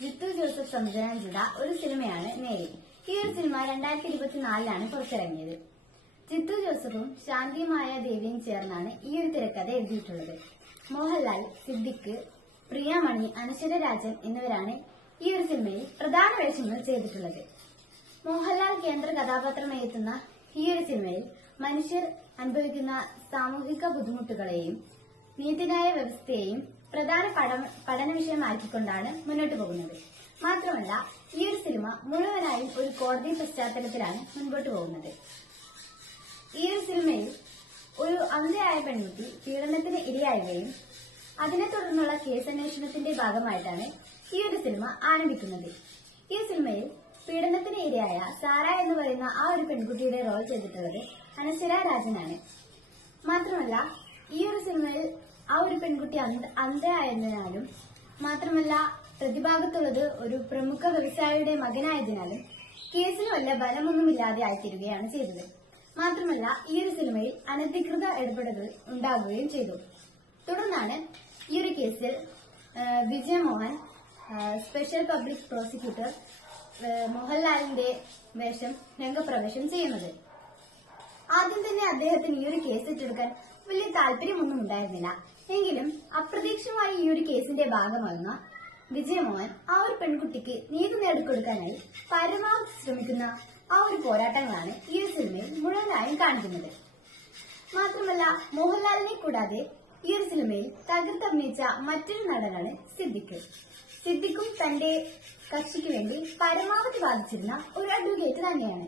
Jithu Joseph സംവിധാനം ചെയ്ത ഒരു സിനിമയാണ് നേരി ഈ ഒരു സിനിമ രണ്ടായിരത്തി ഇരുപത്തിനാലിലാണ് പുറത്തിറങ്ങിയത്. ജിത്തു ജോസഫും ശാന്തിയുമായ ദേവിയും ചേർന്നാണ് ഈ ഒരു തിരക്കഥ എഴുതിയിട്ടുള്ളത്. മോഹൻലാൽ സിദ്ദിഖ് പ്രിയമണി അനശ്വര രാജൻ എന്നിവരാണ് ഈ ഒരു സിനിമയിൽ പ്രധാന വേഷങ്ങൾ ചെയ്തിട്ടുള്ളത്. മോഹൻലാൽ കേന്ദ്ര കഥാപാത്രമായി എത്തുന്ന ഈ ഒരു സിനിമയിൽ മനുഷ്യർ അനുഭവിക്കുന്ന സാമൂഹിക ബുദ്ധിമുട്ടുകളെയും നീതിന്യായ വ്യവസ്ഥയെയും പ്രധാന പഠന- വിഷയമാക്കിക്കൊണ്ടാണ് മുന്നോട്ട് പോകുന്നത്. മാത്രമല്ല ഈ ഒരു സിനിമ മുഴുവനായും ഒരു കോടതി പശ്ചാത്തലത്തിലാണ് മുൻപോട്ട് പോകുന്നത്. ഈ ഒരു സിനിമയിൽ ഒരു അന്ധയായ പെൺകുട്ടി പീഡനത്തിന് ഇരയാവുകയും അതിനെ തുടർന്നുള്ള കേസ് അന്വേഷണത്തിന്റെ ഭാഗമായിട്ടാണ് ഈ ഒരു സിനിമ ആരംഭിക്കുന്നത്. ഈ സിനിമയിൽ പീഡനത്തിന് ഇരയായ സാറ എന്ന് പറയുന്ന ആ ഒരു പെൺകുട്ടിയുടെ റോൾ ചെയ്തിട്ടുള്ളത് അനശ്വര രാജനാണ്. മാത്രമല്ല ഈ ഒരു സിനിമയിൽ ആ ഒരു പെൺകുട്ടി അന്ധ- അന്ധയായതിനാലും മാത്രമല്ല പ്രതിഭാഗത്തുള്ളത് ഒരു പ്രമുഖ വ്യവസായിയുടെ മകനായതിനാലും കേസിന് വല്ല ബലമൊന്നുമില്ലാതെ ആയിത്തീരുകയാണ് ചെയ്തത്. മാത്രമല്ല ഈ ഒരു സിനിമയിൽ അനധികൃത ഇടപെടലുകൾ ഉണ്ടാകുകയും ചെയ്തു. തുടർന്നാണ് ഈ ഒരു കേസിൽ വിജയമോഹൻ സ്പെഷ്യൽ പബ്ലിക് പ്രോസിക്യൂട്ടർ മോഹൻലാലിന്റെ വേഷം രംഗപ്രവേശം ചെയ്യുന്നത്. ആദ്യം തന്നെ അദ്ദേഹത്തിന് ഈ ഒരു കേസ് ഏറ്റെടുക്കാൻ വലിയ താല്പര്യമൊന്നും ഉണ്ടായിരുന്നില്ല. എങ്കിലും അപ്രതീക്ഷിതമായി ഈ ഒരു കേസിന്റെ ഭാഗമാകുന്ന വിജയമോഹൻ ആ ഒരു പെൺകുട്ടിക്ക് നീതി നേടിക്കൊടുക്കാനായി പരമാവധി ശ്രമിക്കുന്ന ആ ഒരു പോരാട്ടങ്ങളാണ് ഈ ഒരു സിനിമയിൽ മുഴുവനായും കാണിക്കുന്നത്. മാത്രമല്ല മോഹൻലാലിനെ കൂടാതെ ഈ ഒരു സിനിമയിൽ തകർത്തഭിനയിച്ച മറ്റൊരു നടനാണ് സിദ്ദിഖ്. സിദ്ദിഖും തന്റെ കക്ഷിക്ക് വേണ്ടി പരമാവധി വാദിച്ചിരുന്ന ഒരു അഡ്വക്കേറ്റ് തന്നെയാണ്.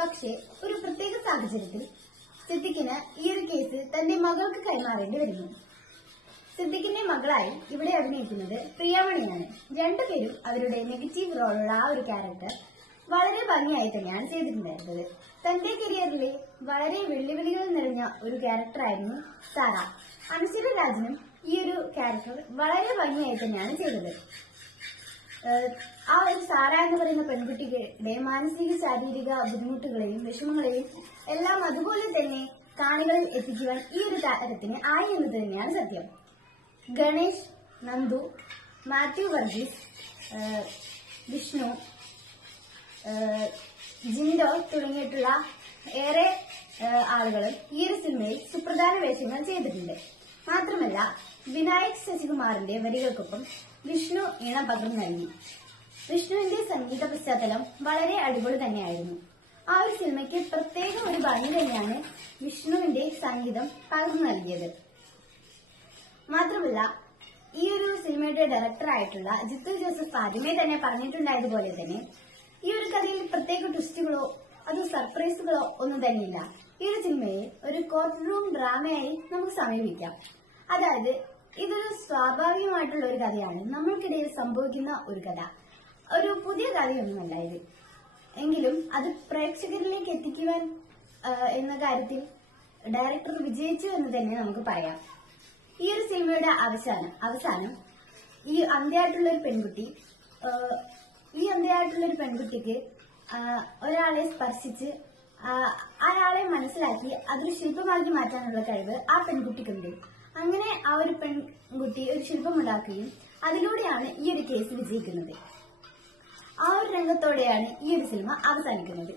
പക്ഷേ ഒരു പ്രത്യേക സാഹചര്യത്തിൽ സിദ്ദിഖിന് ഈ ഒരു കേസ് തന്റെ മകൾക്ക് കൈമാറേണ്ടി വരുന്നു. സിദ്ദിഖിന്റെ മകളായി ഇവിടെ അഭിനയിക്കുന്നത് പ്രിയമണിയാണ്. രണ്ടുപേരും അവരുടെ നെഗറ്റീവ് റോളുള്ള ആ ഒരു ക്യാരക്ടർ വളരെ ഭംഗിയായി തന്നെയാണ് ചെയ്തിട്ടുണ്ടായിരുന്നത്. തന്റെ കരിയറിലെ വളരെ വെല്ലുവിളികൾ നിറഞ്ഞ ഒരു ക്യാരക്ടറായിരുന്നു സാറ. അനശ്വര രാജനും ഈ ഒരു ക്യാരക്ടർ വളരെ ഭംഗിയായി തന്നെയാണ് ചെയ്തത്. ആ ഒരു സാറ എന്ന് പറയുന്ന പെൺകുട്ടിയുടെ മാനസിക ശാരീരിക ബുദ്ധിമുട്ടുകളെയും വിഷമങ്ങളെയും എല്ലാം അതുപോലെ തന്നെ കാണികളിൽ എത്തിക്കുവാൻ ഈ ഒരു താരത്തിന് ആയി എന്നത് തന്നെയാണ് സത്യം. ഗണേഷ് നന്ദു മാത്യു വർഗീസ് വിഷ്ണു ജിൻഡോ തുടങ്ങിയിട്ടുള്ള ഏറെ ആളുകൾ ഈ ഒരു സിനിമയിൽ സുപ്രധാന വേഷങ്ങൾ ചെയ്തിട്ടുണ്ട്. മാത്രമല്ല വിനായക് ശശികുമാറിന്റെ വരികൾക്കൊപ്പം വിഷ്ണു ഇണ പകർന്നു നൽകി. വിഷ്ണുവിന്റെ സംഗീത പശ്ചാത്തലം വളരെ അടിപൊളി തന്നെയായിരുന്നു. ആ ഒരു സിനിമയ്ക്ക് പ്രത്യേക ഒരു ഭംഗി തന്നെയാണ് വിഷ്ണുവിന്റെ സംഗീതം പകർന്നു നൽകിയത്. മാത്രമല്ല ഈ ഒരു സിനിമയുടെ ഡയറക്ടർ ആയിട്ടുള്ള ജിത്തു ജോസഫ് ആദ്യമേ തന്നെ പറഞ്ഞിട്ടുണ്ടായതുപോലെ തന്നെ ഈ ഒരു കഥയിൽ പ്രത്യേക ട്വിസ്റ്റുകളോ അതോ സർപ്രൈസുകളോ ഒന്നും തന്നെയില്ല ഈ ഒരു സിനിമയെ ഒരു കോർട്ട് റൂം ഡ്രാമയായി നമുക്ക് സമീപിക്കാം. അതായത് ഇതൊരു സ്വാഭാവികമായിട്ടുള്ള ഒരു കഥയാണ്. നമ്മൾക്കിടയിൽ സംഭവിക്കുന്ന ഒരു കഥ. ഒരു പുതിയ കഥയൊന്നുമല്ല ഇത്. എങ്കിലും അത് പ്രേക്ഷകരിലേക്ക് എത്തിക്കുവാൻ എന്ന കാര്യത്തിൽ ഡയറക്ടർ വിജയിച്ചു എന്ന് തന്നെ നമുക്ക് പറയാം. ഈ ഒരു സിനിമയുടെ അവസാനം അവസാനം ഈ അന്ധയായിട്ടുള്ള ഒരു പെൺകുട്ടി ഈ അന്ധയായിട്ടുള്ള ഒരു പെൺകുട്ടിക്ക് ഒരാളെ സ്പർശിച്ച് അയാളെ മനസ്സിലാക്കി അതൊരു ശില്പമാക്കി മാറ്റാനുള്ള കഴിവ് ആ പെൺകുട്ടിക്കുണ്ട്. അങ്ങനെ ആ ഒരു പെൺകുട്ടി ഒരു ശില്പമുണ്ടാക്കുകയും അതിലൂടെയാണ് ഈ ഒരു കേസ് വിജയിക്കുന്നത്. ആ ഒരു രംഗത്തോടെയാണ് ഈ ഒരു സിനിമ അവസാനിക്കുന്നത്.